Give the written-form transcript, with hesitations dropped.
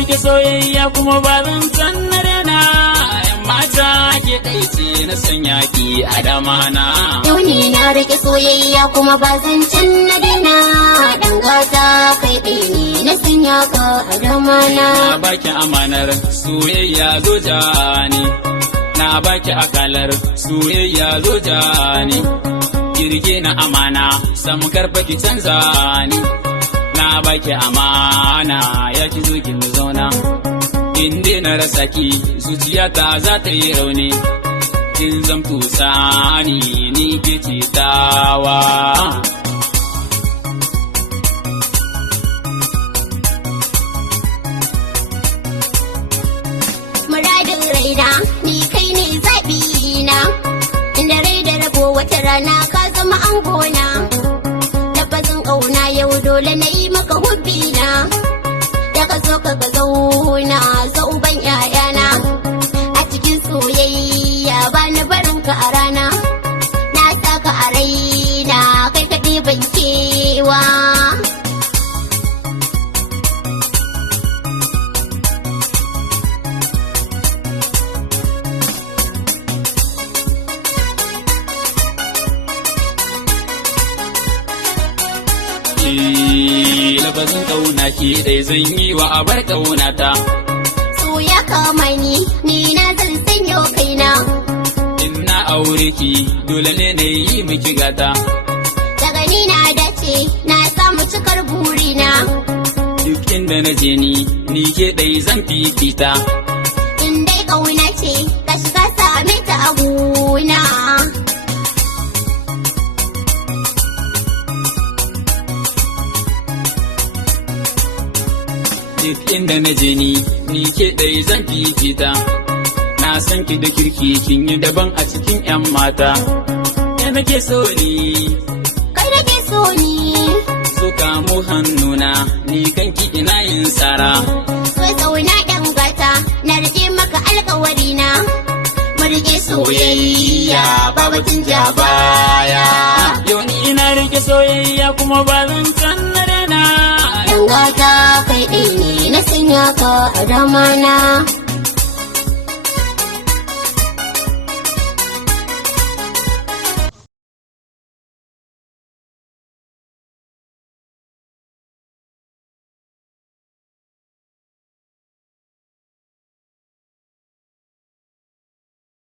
rike soyayya kuma ba zan san na rena. Yan mata ke ɗai ce na sanya ki a damana. Yau ni na rike soyayya kuma ba zan can na dena. Dan gata kai ɗai ne na sanya ka a damana. Na baki amanar soyayya zo jani. Na baki akalar soyayya zo jani. Kirge na amana sam karfa ki canza ni. Na baki amana ya ki zo ki zauna. Inde na rasa ki zuciyata za ta yi rauni. Kin zamto sani ni ke ce tawa. Muradin raina ni kai ne zaɓi na. Inda rai da rabo wata rana ka zama angona. Tabbazin ƙauna yau dole na yi maka hubbi na. Da ka zo ka ga zauna zauban ƴaƴana. A cikin soyayya ba ni barin ka a rana. Na saka a raina kai kaɗai ban kewa. Lafazin ƙauna ke dai zan yi wa abar ƙaunata. So ya kama ni na zan sanyo kaina. In na aure ki dole ne na yi miki gata. Daga ni na dace na samu cikar burina. Duk inda na je ni ke dai zan fifita. In dai ƙauna ce ka shiga same ta a gona. Duk inda na je ni ke dai zan fifita. Na san ki da kirki kin yi daban a cikin 'yan mata. Ya nake so ni, Kai nake so ni. so kamo hannuna ni kanki ina yin tsara. So zauna ɗan gata na rike maka alƙawari na. Mu rike soyayya ba batun ja baya. Yau ni ina rike soyayya kuma ba zan can na rena. Dan gata kai ɗai ne na sanya ka a damana.